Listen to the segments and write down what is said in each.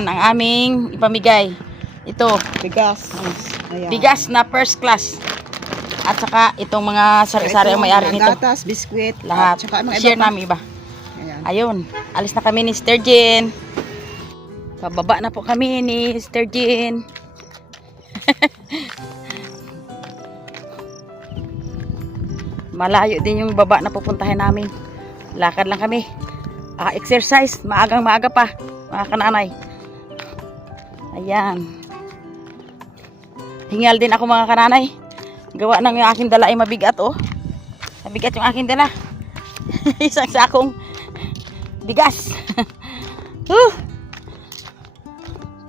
Ayan, ang aming ipamigay. Ito. Bigas. Ayan. Bigas na first class. At saka itong mga sari-sari ang may-ari nito. Gatas, biskwit, Lahat. Tsaka mga Share iba pa. namin iba. Ayan. Ayun. Alis na kami ni Sister Jean. Pababa na po kami ni Sister Jean. Malayo din yung baba na pupuntahin namin. Lakad lang kami. Exercise. Maagang-maaga pa. Mga kananay. Ayan. Hingal din ako mga kananay. Gawa ng yung aking dala ay mabigat oh. Mabigat yung aking dala. Isang sakong bigas.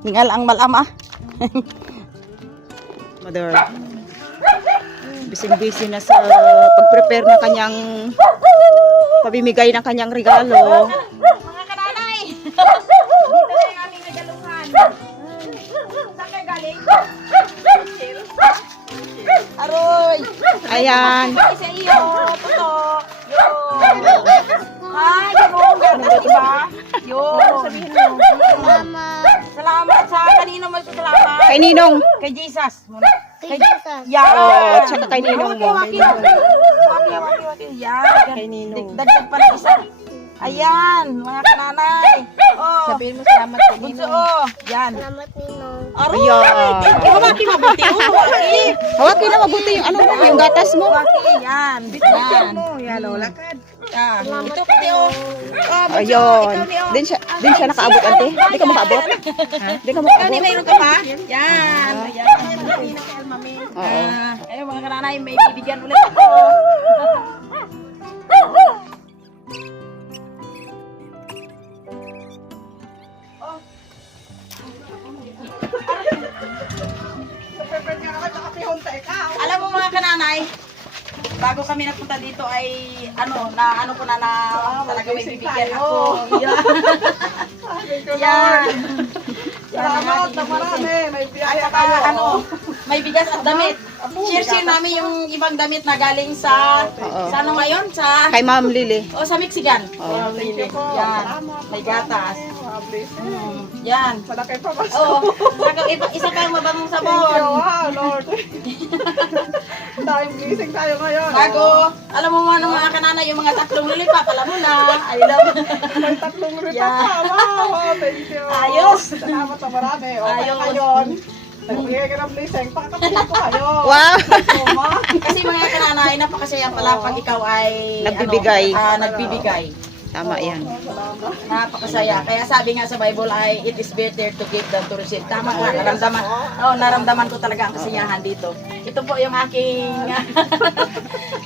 Hingal ang malama. Mother. Busy-busy na sa pag-prepare ng kanyang pabimigay ng kanyang regalo. Mga kananay. Dito na yung aming regaluhan. Saan kayo galing? Aroy. Ayan. Sa iyo. Tutok. Ay, yung gatas iba. Yun. Sabihin mo. Salamat. Salamat sa kanino magpasalamat. Kay Ninong. Kay Jesus. Kay Jesus. Yan. Oo, tsaka kay Ninong mo. Waki. Yan. Kay Ninong. Dagdag pa ng isa. Ayan, mga kananay. Oh. Sabihin mo salamat kay Bunso, Ninong. oh. Yan. Salamat Ninong. Aroy. Ayan. Thank you. Waki mabuti. Oh, waki. Hawakin na mabuti yung ano mo, yung gatas mo. Waki, yan. Yan. Yan, lakad. Yan. Ito pati, oh. Oh, bunso, Ayun. ikaw ni, oh. Din siya nakaabot, ante. Di ka makaabot? Di ka Ikaw ni, makaabot? mayroon ka pa? Yan. Ayan. Oo. Ayun, mga kananay, may bibigyan ulit ako. Alam mo mga kananay, bago kami napunta dito ay ano ko na talaga may bibigyan ako. Yan. Yan. Salamat na marami. May biyaya At saka, may bigas at damit. Share namin yung ibang damit na galing sa Oo. ano ngayon? Sa Kay Ma'am Lily. sa Mexican. Oo. Yan. May gatas. Yan. Malaki pa ba? Oh, isa pa yung mabangong sabon. Lord. Tayong gising tayo ngayon. Bago, alam mo mga kanana, yung mga tatlong lilipap, alam mo na. I love. May tatlong ripa Yeah. pa. Wow, thank you. Ayos. Salamat na marami. O, kaya Ayos. ngayon, nagbigay ka ng blessing. Pakatapunan ko kayo. Wow. Kasi mga kananay, napakasaya pala pag ikaw ay Nagbibigay. nagbibigay. Tama yan. Salamat. Napakasaya. Kaya sabi nga sa Bible ay it is better to give than to receive. Tama nga, naramdaman ko talaga ang kasiyahan dito. Ito po yung aking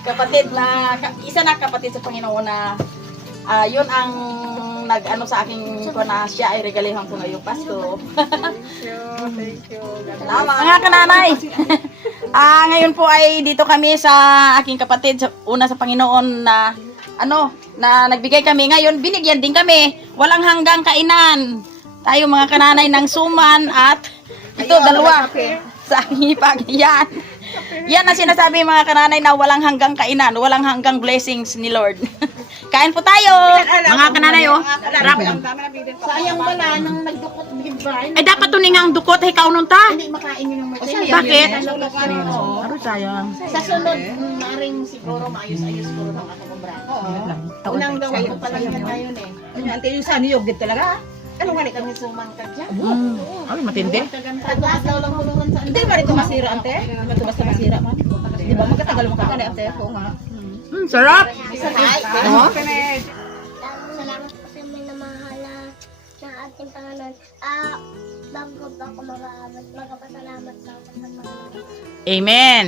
kapatid na, isa na kapatid sa Panginoon na yun ang nag-ano sa akin ko na siya ay regalihan ko ngayong Pasko. Thank you. Salamat. Mga kananay. Ngayon po ay dito kami sa aking kapatid, una sa Panginoon na na nagbigay kami. Ngayon, binigyan din kami. Walang hanggang kainan. Tayo mga kananay ng suman at ito, dalawa. Sa aking ipagyan. Yan ang sinasabi mga kananay na walang hanggang kainan, walang hanggang blessings ni Lord. Kain po tayo. Mga kananay, oh. Sarap. Sayang wala nang nagdukot din Brian. Ay, dapat tuning ang dukot. Ikaw nung ta. Hindi makain yun yung Marcelo. Bakit? Oo. Sayang. Sa sunod, maring siguro maayos-ayos ko ng ako ko Brian. Unang gawin ko pala yun na yun eh. Ante yung sa niyog din talaga. Ano nga kami suman ka dyan? Ay, matindi. Tagadaw lang kulungan sa Hindi ba rin masira, ante? Hindi ba basta masira, man? Di ba magkatagal mo kakali, ante? Oo nga. Sarap. Salamat po sa may namahala na ating Panginoon. Bago ba ako mag-aabot, magpasalamat na ako sa Panginoon. Amen.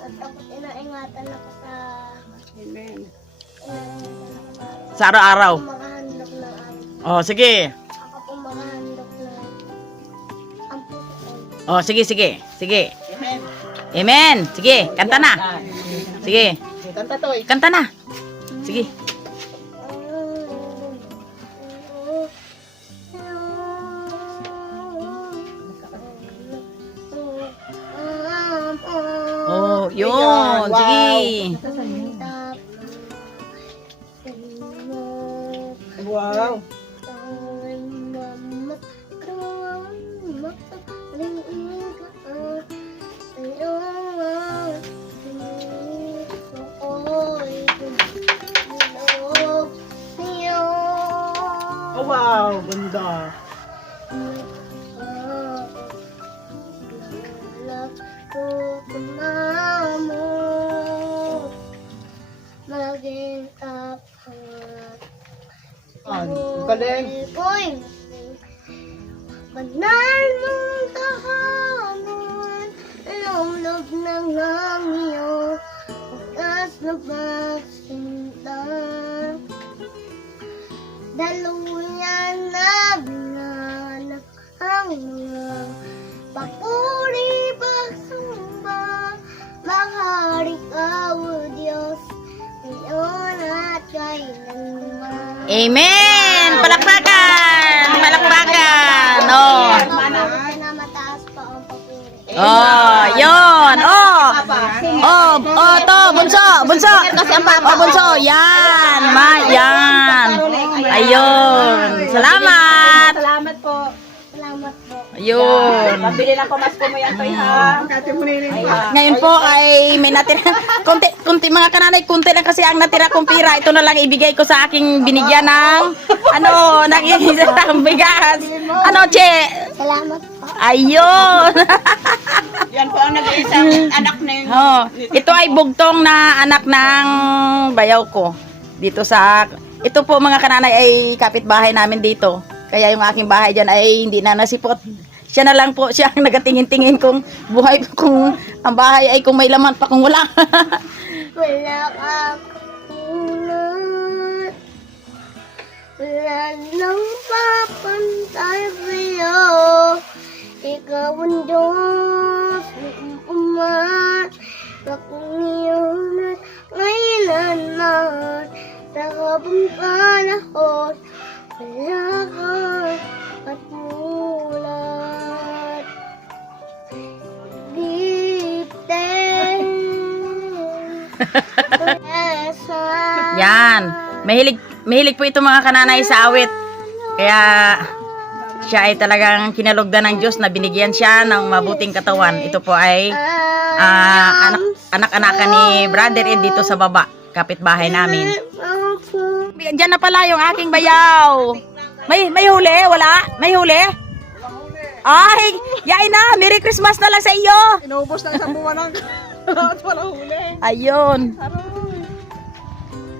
At ako inaingatan ako sa Amen. Sa araw-araw. maghahandog ng amin. Oh, sige. Ako po maghahandog ng ang puso. Oh, sige. Sige. Amen. Sige, kanta na. Sige. Kanta to eh. Kanta na. Sige. Oh, yun. Wow. Sige. Wow. Mo maging kapat. Galing. Banal mong kahamon, lumlog ng hangyo, wagas na pagsinta. Daluyan na binanak ang mga papuri pagsamba. Maghari ka, O Diyos, ngayon at kailanman. Amen! Palakpakan! Palakpakan! Oh. Na mataas pa ang papuri. Oh, yun. To, bunso. Oh, bunso. Yan. Yan. Ayun. Salamat. Salamat po. Salamat po. Ayun. Pabili lang po mas po mo yan to ha. Ngayon po ay may natira. Kunti mga kananay, kunti lang kasi ang natira kong pira. Ito na lang ibigay ko sa aking binigyan ng ng isang bigas. Che? Salamat po. Ayun. Yan po ang nag-iisang anak na yun. Oh, ito ay bugtong na anak ng bayaw ko. Ito po mga kananay ay kapitbahay namin dito. Kaya yung aking bahay dyan ay hindi na nasipot. Siya na lang po siya ang nagatingin-tingin kung buhay kung ang bahay ay kung may laman pa kung wala. Wala kang ulat. Wala nang papantay sa'yo. Ikaw ang Diyos ng umat. Pakungiyon at ngaylanman. Sa kabang panahon, wala kang katulad. Bigten. Yan. Mahilig po ito mga kananay sa awit. Kaya siya ay talagang kinalugdan ng Diyos na binigyan siya ng mabuting katawan. Ito po ay anak-anakan ni Brother Ed dito sa baba, kapitbahay namin. Diyan na pala yung aking bayaw. May huli? Wala? May huli? Ay, yain na. Merry Christmas na lang sa iyo. Inubos na isang buwan lang. Walang huli. Ayun.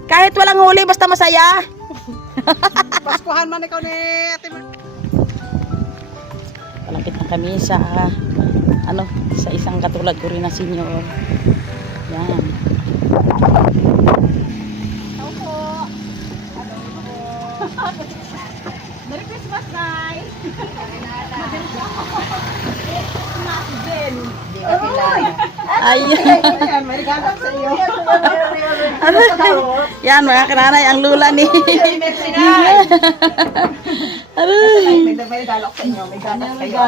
Kahit walang huli, basta masaya. Paskuhan man ikaw ni Ate Mar. Palapit na kami sa sa isang katulad ko rin na senior. Yan. Merry Christmas, Nay! Ayun. Ayan, may regalo sa iyo. Yan mga kananay, ang lula ni. Merci, Nay! Aray. May regalo sa inyo. May gatas kayo.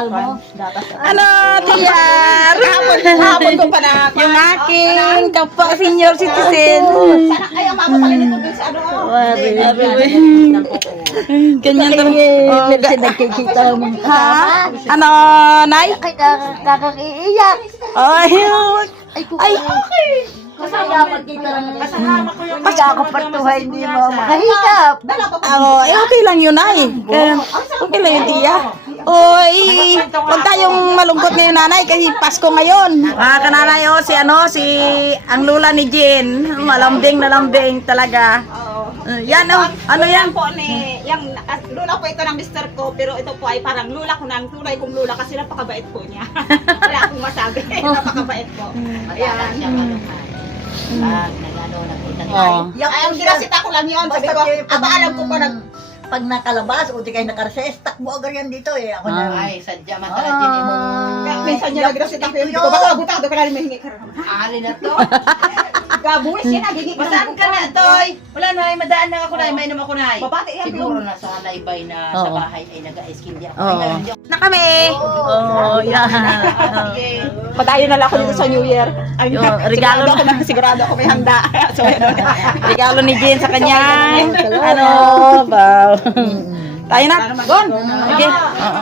Gatas sa Tiyar? hapon ko pa na. Yung aking kapwa senior citizen. Ay, ang mama pala nito dun sa ano. Ganyan talaga. Nagkikita mo. Ha? Ano, Nay? Kakakiiyak. Ay, Ay, okay. Kasama magkita lang. Kasama ko yung magkakapartuhay hindi mo makahikap. okay lang yun, Nay. Okay lang yun, tiya. Oy, huwag tayong malungkot ngayon, nanay, kasi Pasko ngayon. Mga kananay, si ang lula ni Jen, malambing na lambing talaga. Yan, ano yan? Po ni, yung lula po ito ng mister ko, pero ito po ay parang lula ko ng tunay kong lula kasi napakabait po niya. Wala akong masabi, napakabait po. Ayan. Ang ginasita ko lang yun, sabi ko, alam ko po pag nakalabas o di kayo nakareses, takbo agad yan dito eh. Ako na. Ay, sadya man talaga din mo. minsan niya nagrasita ko yun, hindi ko baka abuta ko pala mahingi ka rin. Ali na to. Gabulis yan, nagingi ka Masaan ka na, Toy? Wala na, madaan na ako na, mainom ako na. Babati yan, Siguro na sa laybay na sa Oo. bahay ay nag-a-skin di ako. Oo. Ayun, Na kami. Yan. Padayo na lang ako dito sa New Year. Ay, Yung regalo sigurado ako may handa. So, Regalo ni Jen sa kanya. Wow. Tayo na. Gon. Okay. Oo.